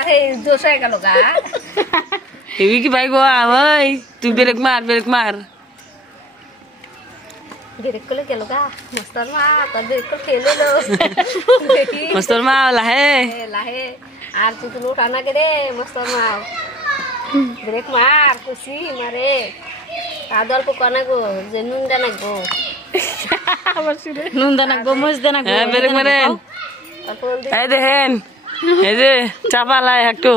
আরে দোষ হয়ে গেল গা হেবি কি ভাই গো ওই তুই ব্রেক মার ব্রেক করে গেল গা মাস্টার মা তোর ব্রেক করে খেলে লো মাস্টার মা লাহে লাহে আর তুই তো লোটা না গে রে মাস্টার মা ব্রেক মার খুশি মারে তাদের অল্প কানা গো যে নুন দানা গো নুন দানা গো মজ দানা গো ব্রেক মারেন এই দেখেন এই যে চাপালাই একটু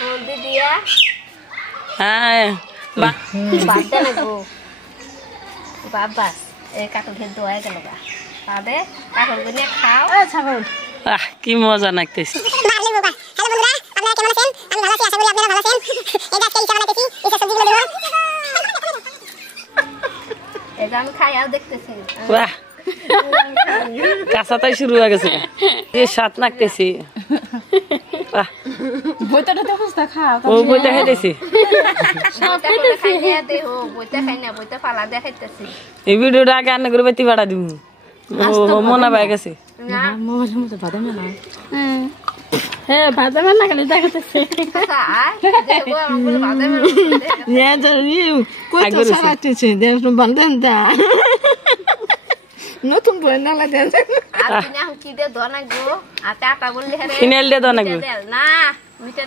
হলদি দিয়া হ্যাঁ বাদ দানা গো বাবাস এই কাটল খেয়ে দোয়া গেল গা তাদের কাটল গুনে খাও ছাগল কি মজা লাগতেছে আমি খাই আর দেখতেছি বাহ কাঁচাটাই শুরু হয়ে গেছে যে স্বাদ লাগতেছি বইটা তো খাও ও বইটা খাইতেছি এই ভিডিওটা আগে আন্না করে বেতি বাড়া দিব ও মনে পাই গেছে মোবাইলের মধ্যে বাদাম না হ্যাঁ বাদাম না গেলে দেখাতেছে নতুন বই না লাগে ফিনাইল দিয়ে দাও নাকি না মিঠা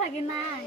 থাকি নাই